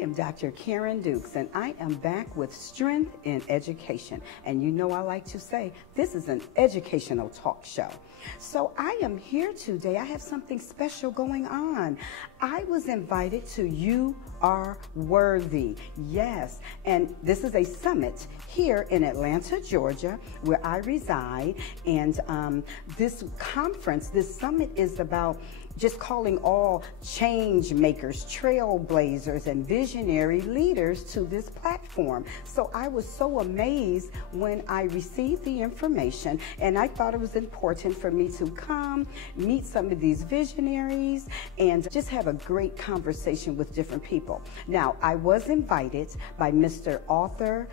am Dr. Karen Dukes, and I am back with Strength in Education. And you know I like to say, this is an educational talk show. So I am here today. I have something special going on. I was invited to You Are Worthy. Yes, and this is a summit here in Atlanta, Georgia, where I reside. And this conference, this summit is about just calling all change makers, trailblazers, and visionary leaders to this platform. So I was so amazed when I received the information, and I thought it was important for me to come, meet some of these visionaries, and just have a great conversation with different people. Now, I was invited by Mr. Arthur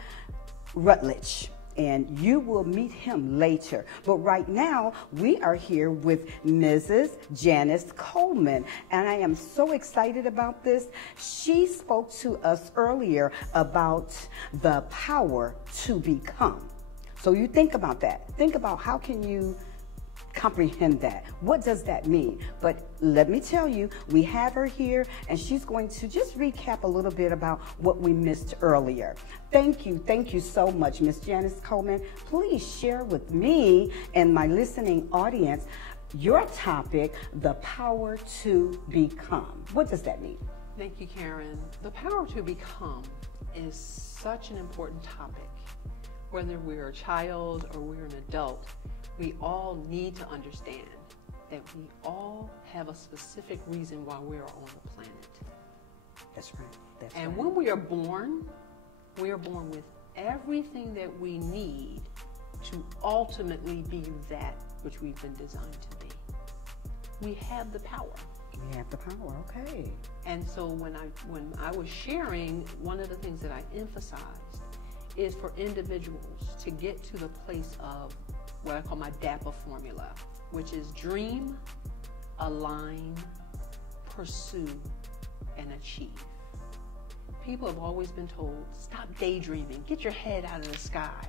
Rutledge, and you will meet him later. But right now, we are here with Mrs. Janice Coleman, and I am so excited about this. She spoke to us earlier about the power to become. So you think about that. Think about how can you comprehend that. What does that mean? But let me tell you, we have her here, and she's going to just recap a little bit about what we missed earlier. Thank you so much, Miss Janice Coleman. Please share with me and my listening audience your topic, the power to become. What does that mean? Thank you, Karen. The power to become is such an important topic. Whether we're a child or we're an adult, we all need to understand that we all have a specific reason why we're on the planet. That's right. And when we are born with everything that we need to ultimately be that which we've been designed to be. We have the power. We have the power, okay. And so when I was sharing, one of the things that I emphasized is for individuals to get to the place of what I call my DAPA formula, which is dream, align, pursue, and achieve. People have always been told, stop daydreaming, get your head out of the sky,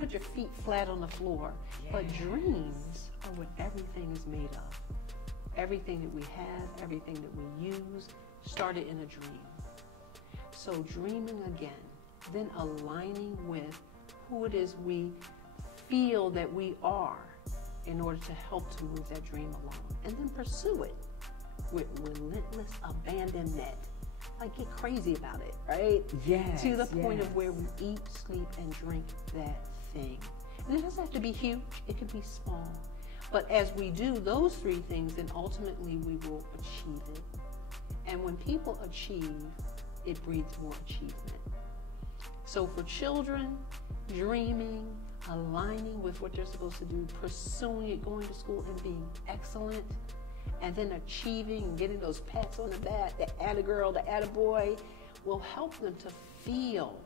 put your feet flat on the floor. Yeah. But dreams are what everything is made of. Everything that we have, everything that we use, started in a dream. So dreaming again, then aligning with who it is we feel that we are in order to help to move that dream along, and then pursue it with relentless abandonment. Like, get crazy about it, right? Yes. To the point of where we eat, sleep, and drink that thing. And it doesn't have to be huge, it can be small. But as we do those three things, then ultimately we will achieve it. And when people achieve, it breeds more achievement. So for children, dreaming, aligning with what they're supposed to do, pursuing it, going to school and being excellent, and then achieving and getting those pats on the back, the atta-girl, the atta-boy, will help them to feel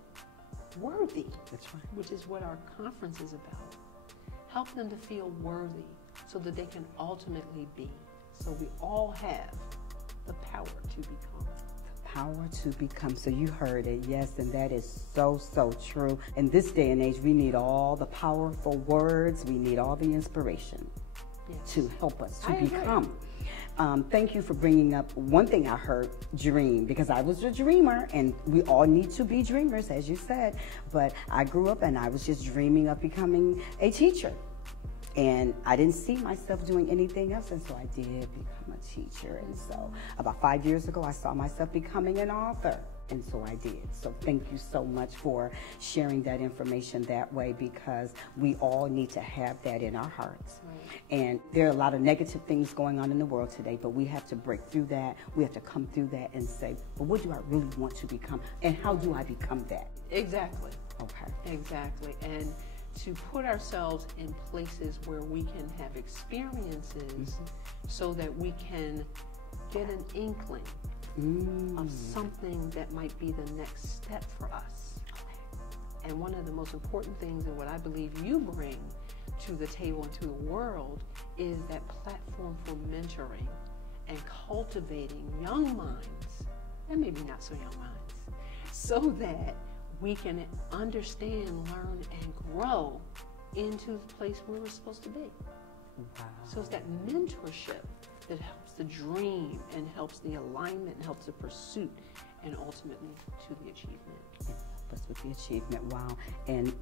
worthy. That's right. Which is what our conference is about. Help them to feel worthy so that they can ultimately be. So we all have the power to become. Power to become. So you heard it, yes, and that is so true. In this day and age, we need all the powerful words. We need all the inspiration to help us to become. Thank you for bringing up one thing I heard, dream, because I was a dreamer, and we all need to be dreamers, as you said. But I grew up and I was just dreaming of becoming a teacher. And I didn't see myself doing anything else, and so I did become a teacher. And so about 5 years ago, I saw myself becoming an author, and so I did. So thank you so much for sharing that information that way, because we all need to have that in our hearts. Right. And there are a lot of negative things going on in the world today, but we have to break through that. We have to come through that and say, well, what do I really want to become, and how do I become that? Exactly. Okay. Exactly. And to put ourselves in places where we can have experiences so that we can get an inkling of something that might be the next step for us. And one of the most important things, and what I believe you bring to the table and to the world, is that platform for mentoring and cultivating young minds, and maybe not so young minds, so that we can understand, learn, and grow into the place where we're supposed to be. Wow. So it's that mentorship that helps the dream and helps the alignment and helps the pursuit and ultimately to the achievement. Us with the achievement. Wow. And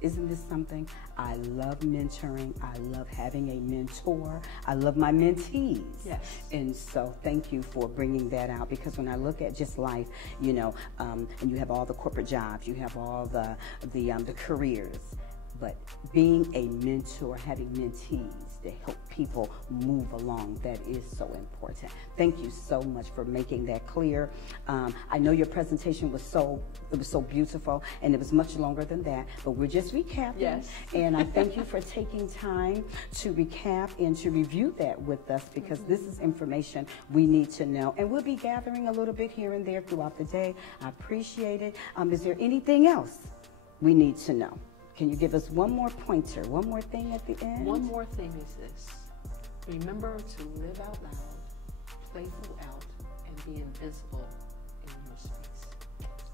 isn't this something? I love mentoring. I love having a mentor. I love my mentees. Yes. And so thank you for bringing that out, because when I look at just life, you know, and you have all the corporate jobs, you have all the careers, but being a mentor, having mentees to help people move along, that is so important. Thank you so much for making that clear. I know your presentation was so beautiful, and it was much longer than that, but we're just recapping. Yes. And I thank you for taking time to recap and to review that with us, because this is information we need to know. And we'll be gathering a little bit here and there throughout the day. I appreciate it. Is there anything else we need to know? Can you give us one more pointer, one more thing at the end? One more thing is this. Remember to live out loud, play throughout, and be invisible in your space.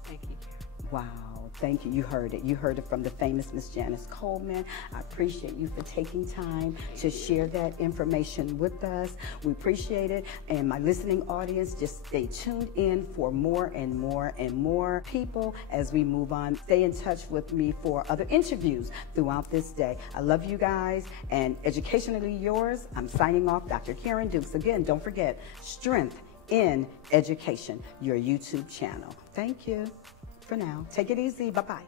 Thank you, Karen. Wow, thank you. You heard it. You heard it from the famous Miss Janice Coleman. I appreciate you for taking time to share that information with us. We appreciate it. And my listening audience, just stay tuned in for more and more and more people as we move on. Stay in touch with me for other interviews throughout this day. I love you guys, and educationally yours. I'm signing off, Dr. Karen Dukes. Again, don't forget, Strength in Education, your YouTube channel. Thank you. For now, take it easy. Bye-bye.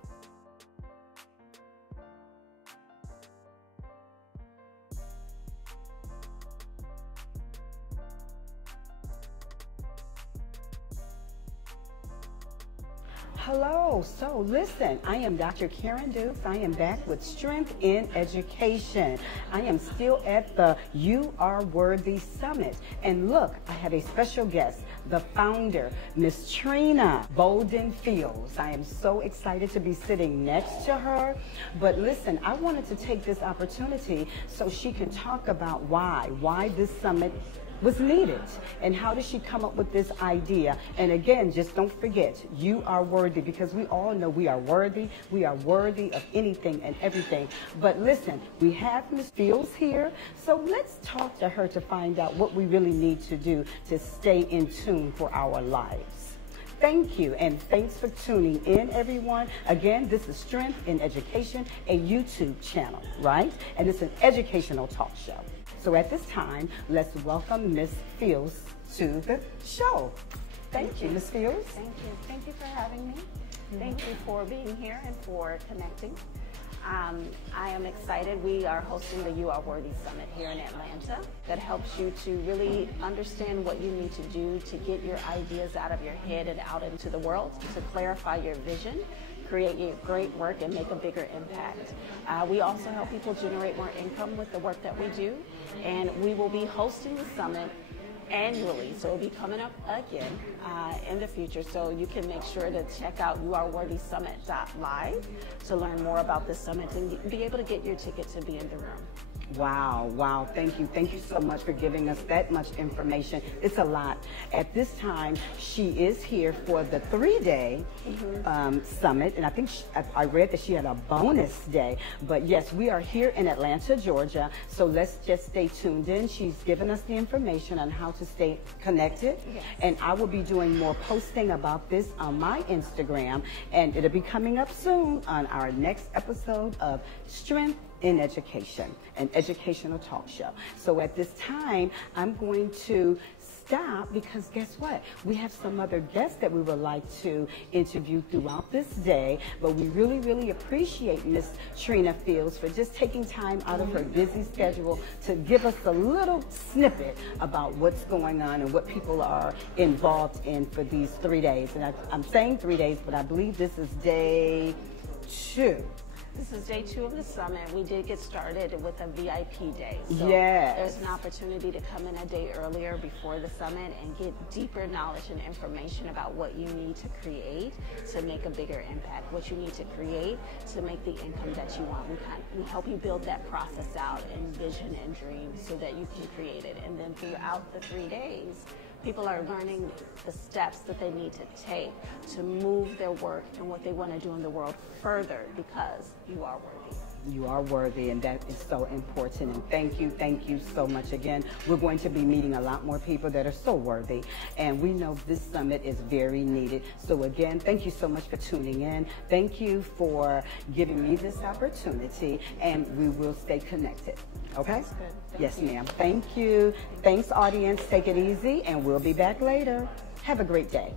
Hello. So listen, I am Dr. Karen Dukes. I am back with Strength in Education. I am still at the You Are Worthy Summit. And look, I have a special guest, the founder, Miss Trina Bolden Fields. I am so excited to be sitting next to her. But listen, I wanted to take this opportunity so she can talk about why this summit was needed, and how did she come up with this idea. And again, just don't forget, you are worthy, because we all know we are worthy. We are worthy of anything and everything. But listen, we have Ms. Fields here, so let's talk to her to find out what we really need to do to stay in tune for our lives. Thank you, and thanks for tuning in, everyone. Again, this is Strength in Education, a YouTube channel, right? And it's an educational talk show. So at this time, let's welcome Ms. Fields to the show. Thank you, Ms. Fields. Thank you. Thank you for having me. Thank you for being here and for connecting. I am excited. We are hosting the You Are Worthy Summit here in Atlanta that helps you to really understand what you need to do to get your ideas out of your head and out into the world, to clarify your vision, create your great work, and make a bigger impact. We also help people generate more income with the work that we do, and we will be hosting the summit annually, so it'll be coming up again in the future. So you can make sure to check out youareworthysummit.live to learn more about this summit and be able to get your ticket to be in the room. Wow, wow, thank you. Thank you so much for giving us that much information. It's a lot. At this time, she is here for the 3-day summit, and I think I read that she had a bonus day. But yes, we are here in Atlanta, Georgia, so let's just stay tuned in. She's given us the information on how to stay connected, Yes. and I will be doing more posting about this on my Instagram, and it'll be coming up soon on our next episode of Strength in Education, an educational talk show. So at this time, I'm going to stop, because guess what? We have some other guests that we would like to interview throughout this day, but we really, really appreciate Miss Trina Fields for just taking time out of her busy schedule to give us a little snippet about what's going on and what people are involved in for these 3 days. And I'm saying 3 days, but I believe this is day 2. This is day 2 of the summit. We did get started with a VIP day. So Yes. there's an opportunity to come in a day earlier before the summit and get deeper knowledge and information about what you need to create to make a bigger impact, what you need to create to make the income that you want. We help you build that process out and vision and dream so that you can create it. And then throughout the 3 days, people are learning the steps that they need to take to move their work and what they want to do in the world further, because you are worthy. You are worthy, and that is so important. And thank you so much again. We're going to be meeting a lot more people that are so worthy, and we know this summit is very needed. So again, thank you so much for tuning in. Thank you for giving me this opportunity, and we will stay connected. Okay? Yes, ma'am. Thank you. Thanks, audience. Take it easy, and we'll be back later. Have a great day.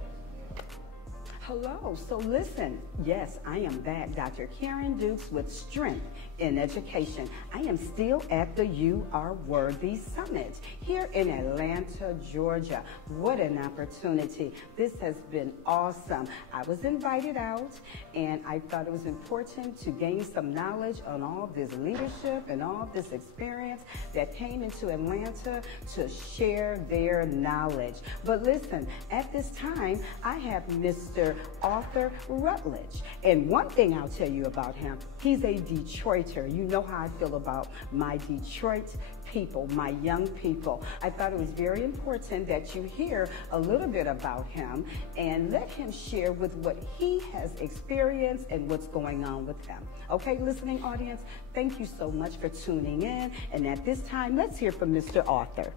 Hello. So listen, yes, I am back. Dr. Karen Dukes with Strength in Education. I am still at the You Are Worthy Summit here in Atlanta, Georgia. What an opportunity. This has been awesome. I was invited out, and I thought it was important to gain some knowledge on all this leadership and all this experience that came into Atlanta to share their knowledge. But listen, at this time, I have Mr. Arthur Rutledge. And one thing I'll tell you about him, he's a Detroiter. You know how I feel about my Detroit people, my young people. I thought it was very important that you hear a little bit about him and let him share with what he has experienced and what's going on with him. Okay, listening audience, thank you so much for tuning in. And at this time, let's hear from Mr. Arthur.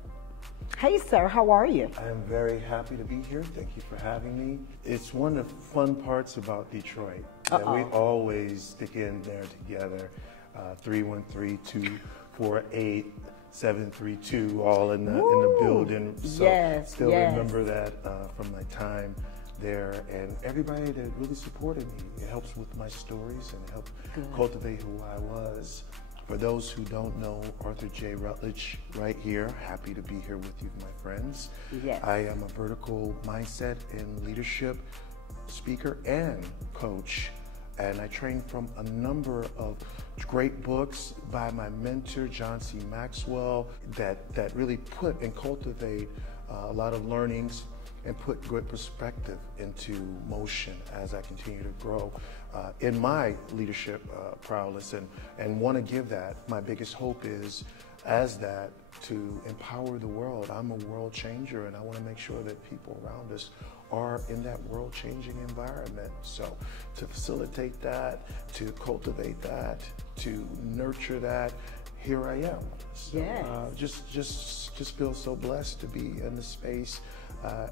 Hey, sir, how are you? I am very happy to be here. Thank you for having me. It's one of the fun parts about Detroit that we always stick in there together. 313-248-732, all in the building. So still remember that from my time there, and everybody that really supported me. It helps with my stories and it helped cultivate who I was. For those who don't know, Arthur J. Rutledge right here, happy to be here with you, my friends. Yes. I am a vertical mindset and leadership speaker and coach, and I train from a number of great books by my mentor, John C. Maxwell, that really put and cultivate a lot of learnings and put good perspective into motion as I continue to grow in my leadership prowess, and want to give that. My biggest hope is, as that, to empower the world. I'm a world changer, and I want to make sure that people around us are in that world-changing environment. So to facilitate that, to cultivate that, to nurture that, here I am. So, just feel so blessed to be in the space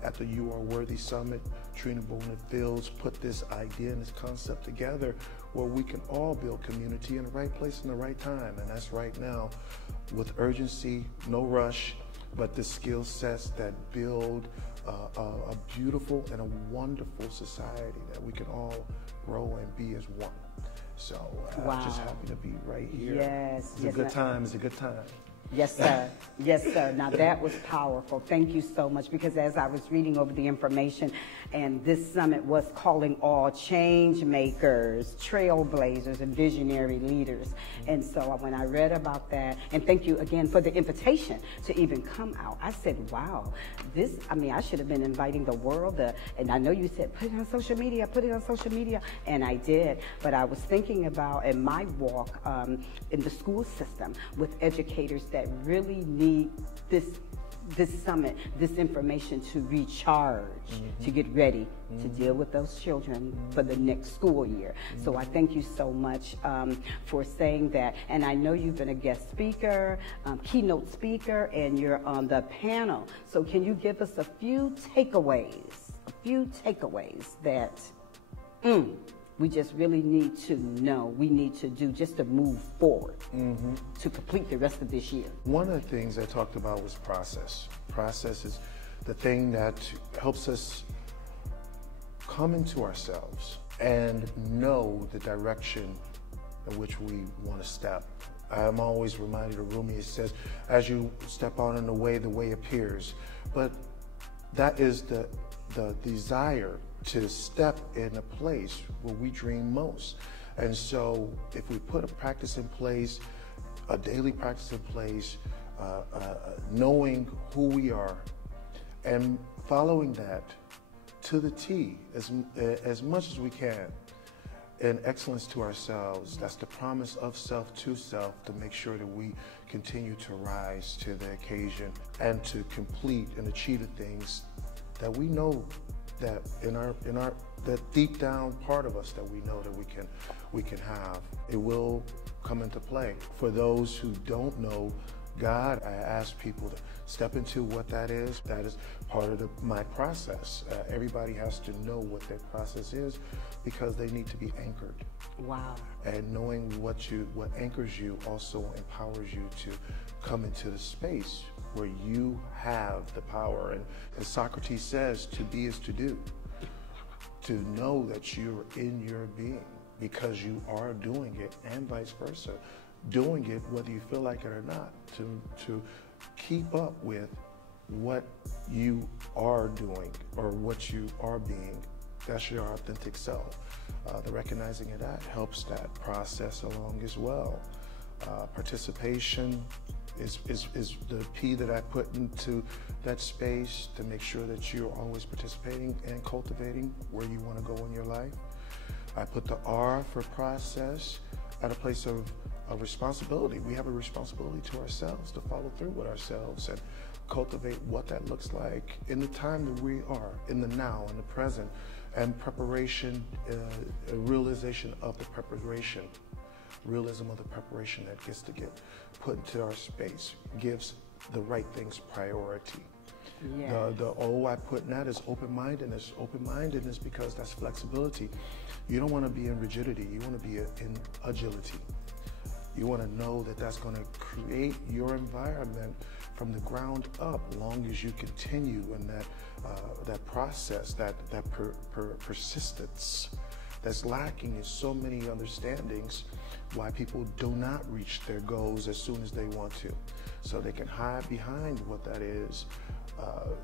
at the You Are Worthy Summit. Trina Bona Fields put this idea and this concept together where we can all build community in the right place in the right time, and that's right now, with urgency, no rush, but the skill sets that build a beautiful and a wonderful society that we can all grow and be as one. So I'm just happy to be right here. Yes. It's a good time. It's a good time. Yes, sir. Yes, sir. Now that was powerful. Thank you so much, because as I was reading over the information, and this summit was calling all change makers, trailblazers, and visionary leaders. And so when I read about that, and thank you again for the invitation to even come out, I said, wow, this, I mean, I should have been inviting the world. And I know you said, put it on social media, and I did. But I was thinking about, in my walk in the school system, with educators that really need this summit, this information to recharge, to get ready to deal with those children for the next school year. So I thank you so much for saying that. And I know you've been a guest speaker, keynote speaker, and you're on the panel. So can you give us a few takeaways that we just really need to know, we need to do just to move forward to complete the rest of this year? One of the things I talked about was process. Process is the thing that helps us come into ourselves and know the direction in which we want to step. I'm always reminded of Rumi. It says, as you step on in the way appears. But that is the desire to step in a place where we dream most. And so if we put a practice in place, a daily practice in place, knowing who we are and following that to the T as much as we can, in excellence to ourselves, that's the promise of self to self, to make sure that we continue to rise to the occasion and to complete and achieve the things that we know that that deep down part of us that we know that we can have. It will come into play. For those who don't know God, I ask people to step into what that is. That is part of my process. Everybody has to know what their process is because they need to be anchored. Wow. And knowing what anchors you also empowers you to come into the space where you have the power. And as Socrates says, to be is to do. To know that you're in your being because you are doing it, and vice versa. Doing it whether you feel like it or not, to keep up with what you are doing or what you are being. That's your authentic self. The recognizing of that helps that process along as well. Participation is the P that I put into that space to make sure that you're always participating and cultivating where you want to go in your life. I put the R for process at a place of responsibility. We have a responsibility to ourselves to follow through with ourselves and cultivate what that looks like in the time that we are, in the now, in the present, and preparation, a realization of the preparation, realism of the preparation that gets to get put into our space, gives the right things priority. Yeah. The O I put in that is open-mindedness. Open-mindedness because that's flexibility. You don't want to be in rigidity. You want to be in agility. You want to know that that's going to create your environment from the ground up, long as you continue in that process, that persistence that's lacking in so many understandings why people do not reach their goals as soon as they want to. So they can hide behind what that is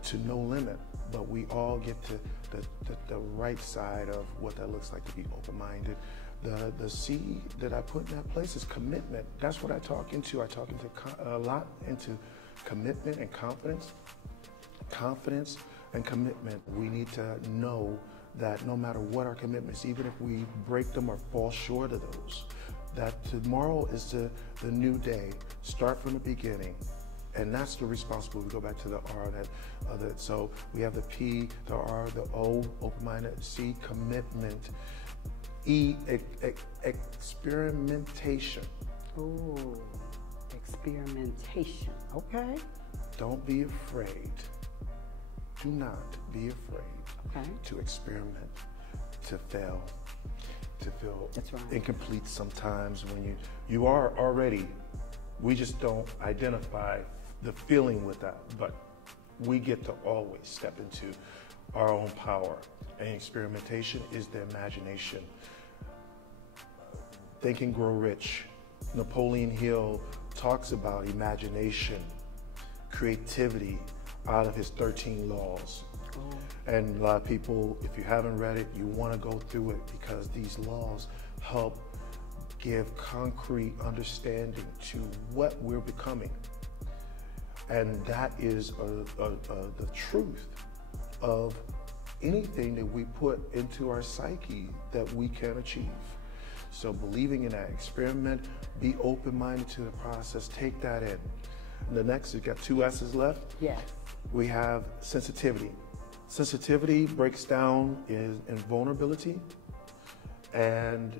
to no limit, but we all get to the right side of what that looks like to be open-minded. The C that I put in that place is commitment. That's what I talk into. I talk a lot into commitment and confidence. Confidence and commitment. We need to know that no matter what our commitments, even if we break them or fall short of those, that tomorrow is the new day. Start from the beginning. And that's the responsibility. We go back to the R. So we have the P, the R, the O, open-minded, C, commitment. E, experimentation. Ooh, experimentation. Okay. Don't be afraid. Do not be afraid to experiment, to fail, to feel incomplete sometimes when you are already. We just don't identify the feeling with that, but we get to always step into our own power. And experimentation is the imagination. Think and Grow Rich. Napoleon Hill talks about imagination, creativity out of his 13 laws. And a lot of people, if you haven't read it, you want to go through it because these laws help give concrete understanding to what we're becoming. And that is the truth of anything that we put into our psyche that we can achieve. So believing in that, experiment, be open-minded to the process, take that in. And the next, we've got 2 S's left. Yes. We have sensitivity. Sensitivity breaks down in vulnerability and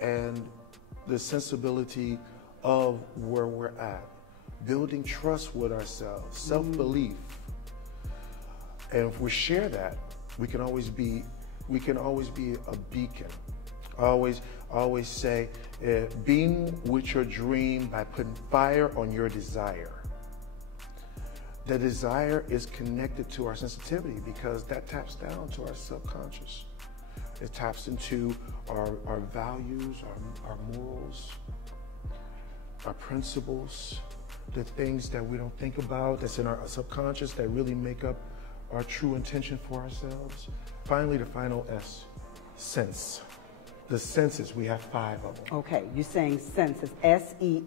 the sensibility of where we're at. Building trust with ourselves, self-belief. And if we share that, we can always be a beacon. I always say, being with your dream by putting fire on your desire. The desire is connected to our sensitivity because that taps down to our subconscious. It taps into our values, our morals, our principles, the things that we don't think about, that's in our subconscious, that really make up our true intention for ourselves. Finally, the final S, sense. The senses, we have 5 of them. Okay, you're saying senses, S-E-N-S-E-S.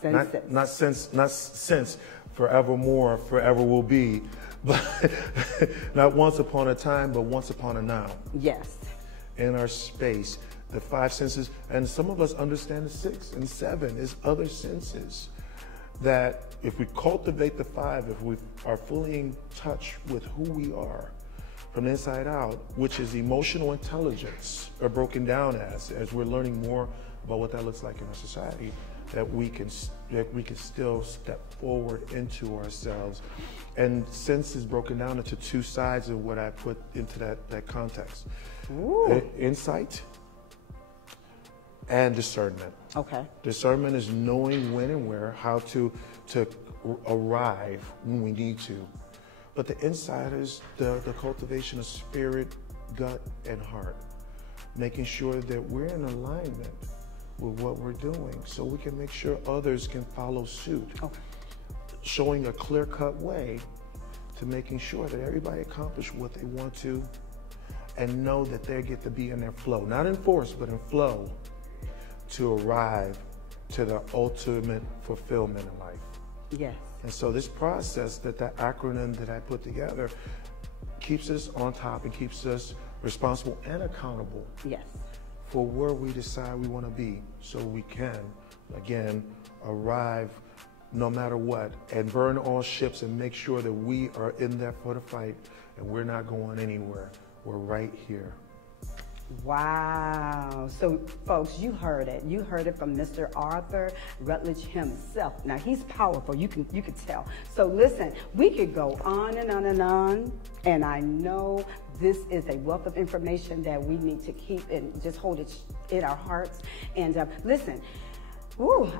Senses. Not sense, forevermore, forever will be, but not once upon a time, but once upon a now. Yes. In our space, the 5 senses, and some of us understand the 6 and 7 is other senses that if we cultivate the 5, if we are fully in touch with who we are, from the inside out, which is emotional intelligence, are broken down as we're learning more about what that looks like in our society, that we can still step forward into ourselves. And sense is broken down into two sides of what I put into that context. Insight and discernment. Okay. Discernment is knowing when and where, how to arrive when we need to. But the insight is the cultivation of spirit, gut, and heart. Making sure that we're in alignment with what we're doing so we can make sure others can follow suit. Okay. Showing a clear-cut way to making sure that everybody accomplish what they want to and know that they get to be in their flow. Not in force, but in flow to arrive to the ultimate fulfillment in life. Yes. And so this process, that acronym that I put together, keeps us on top and keeps us responsible and accountable. Yes. For where we decide we want to be, so we can, again, arrive no matter what and burn all ships and make sure that we are in there for the fight and we're not going anywhere. We're right here. Wow. So, folks, you heard it. You heard it from Mr. Arthur Rutledge himself. Now, he's powerful. You could tell. So, listen, we could go on and on and on, and I know this is a wealth of information that we need to keep and just hold it in our hearts. And listen,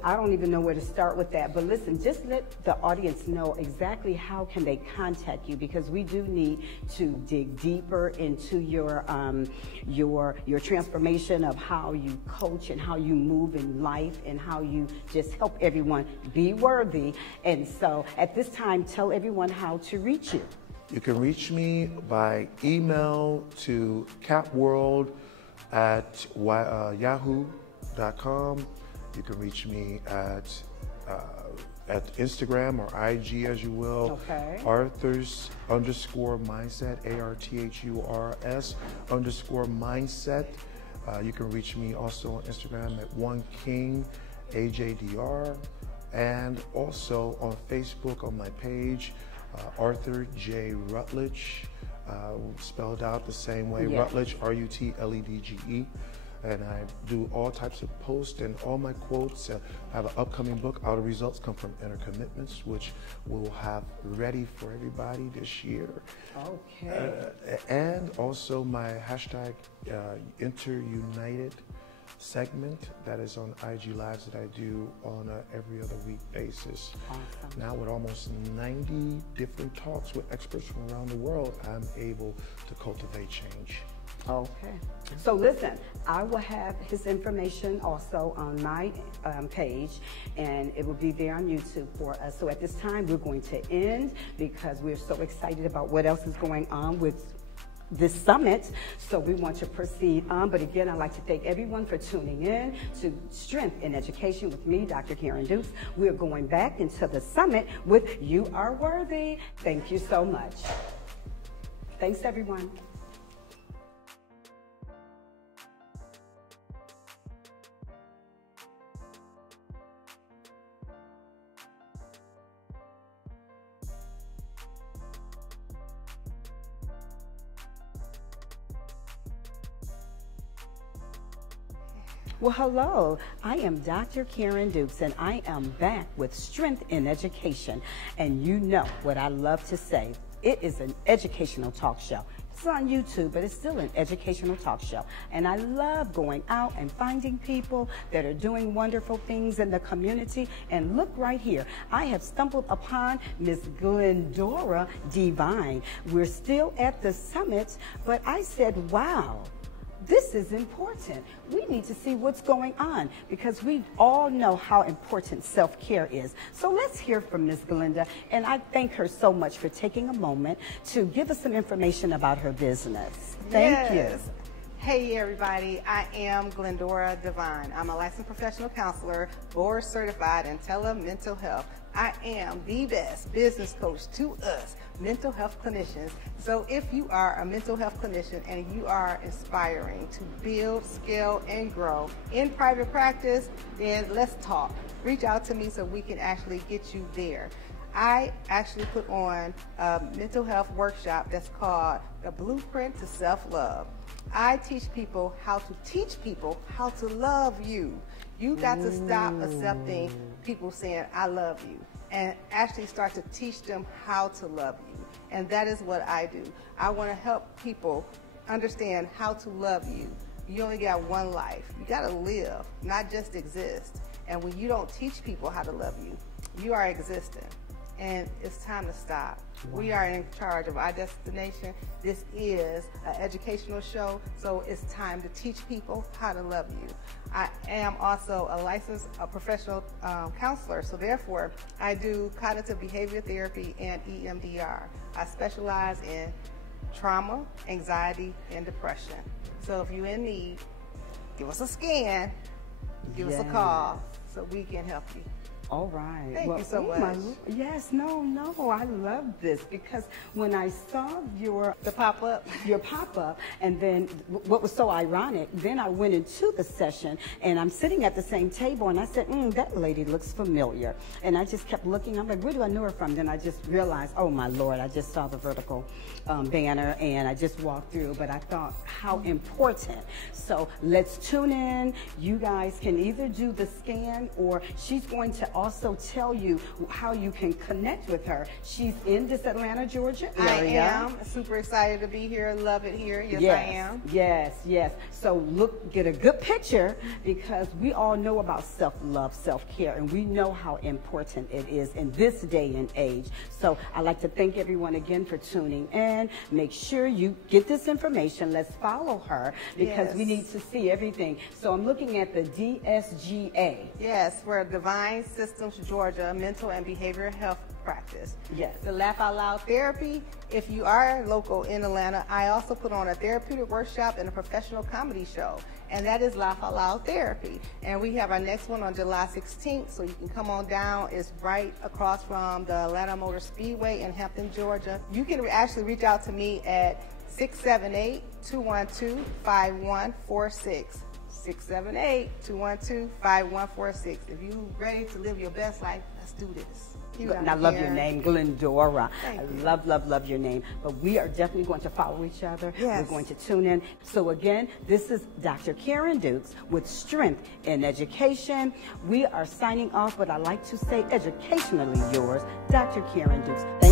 I don't even know where to start with that. But listen, just let the audience know exactly how can they contact you, because we do need to dig deeper into your transformation of how you coach and how you move in life and how you just help everyone be worthy. And so at this time, tell everyone how to reach you. You can reach me by email to capworld@yahoo.com. You can reach me at Instagram or IG, as you will. Okay. Arthurs_mindset, ARTHURS_mindset. You can reach me also on Instagram at OneKingAJDR, and also on Facebook on my page, Arthur J. Rutledge, spelled out the same way, Yes. Rutledge, RUTLEDGE. And I do all types of posts and all my quotes. I have an upcoming book, Outer Results Come From Inner Commitments, which we'll have ready for everybody this year. Okay. And also my hashtag Interunited segment that is on IG Lives that I do on a every other week basis. Awesome. Now with almost 90 different talks with experts from around the world, I'm able to cultivate change. Okay. So listen, I will have his information also on my page, and it will be there on YouTube for us. So at this time, we're going to end because we're so excited about what else is going on with this summit. So we want to proceed on. But again, I'd like to thank everyone for tuning in to Strength in Education with me, Dr. Karen Dukes. We're going back into the summit with You Are Worthy. Thank you so much. Thanks, everyone. Well, hello, I am Dr. Karen Dukes, and I am back with Strength in Education. And you know what I love to say, it is an educational talk show. It's on YouTube, but it's still an educational talk show. And I love going out and finding people that are doing wonderful things in the community. And look right here, I have stumbled upon Miss Glendora Divine. We're still at the summit, but I said, wow, this is important. We need to see what's going on because we all know how important self-care is. So let's hear from Ms. Glenda, and I thank her so much for taking a moment to give us some information about her business. Thank you. Hey everybody, I am Glendora Divine. I'm a licensed professional counselor, board certified in mental health. I am the best business coach to us mental health clinicians. So if you are a mental health clinician and you are inspiring to build, scale, and grow in private practice, then let's talk. Reach out to me so we can actually get you there. I actually put on a mental health workshop that's called The Blueprint to Self-Love. I teach people how to love you. You got to stop accepting people saying, I love you, and actually start to teach them how to love you. And that is what I do. I want to help people understand how to love you. You only got one life. You got to live, not just exist. And when you don't teach people how to love you, you are existing. And it's time to stop. Wow. We are in charge of our destination. This is an educational show, so it's time to teach people how to love you. I am also a licensed professional counselor, so therefore I do cognitive behavior therapy and EMDR. I specialize in trauma, anxiety, and depression. So if you're in need, give us a scan, give us a call, so we can help you. All right. Thank you so much. Yes, no, I love this because when I saw your pop-up, and then what was so ironic, then I went into the session and I'm sitting at the same table and I said, that lady looks familiar. And I just kept looking. I'm like, where do I know her from? Then I just realized, oh my Lord, I just saw the vertical banner and I just walked through, but I thought how important. So let's tune in. You guys can either do the scan or she's going to also tell you how you can connect with her. She's in this Atlanta, Georgia area. I am super excited to be here. Love it here. Yes, I am. Yes. So get a good picture because we all know about self-love, self-care, and we know how important it is in this day and age. So I'd like to thank everyone again for tuning in. Make sure you get this information. Let's follow her because we need to see everything. So I'm looking at the DSGA. Yes, we're Divine Systems, Georgia, mental and behavioral health practice. Yes. The Laugh Out Loud therapy, if you are local in Atlanta, I also put on a therapeutic workshop and a professional comedy show, and that is Laugh Out Loud therapy. And we have our next one on July 16th, so you can come on down. It's right across from the Atlanta Motor Speedway in Hampton, Georgia. You can actually reach out to me at 678-212-5146. 678-212-5146. If you're ready to live your best life, let's do this. And I love your name, Glendora. Thank you. Love your name. But we are definitely going to follow each other. Yes. We're going to tune in. So again, this is Dr. Karen Dukes with Strength in Education. We are signing off, but I like to say educationally yours, Dr. Karen Dukes. Thank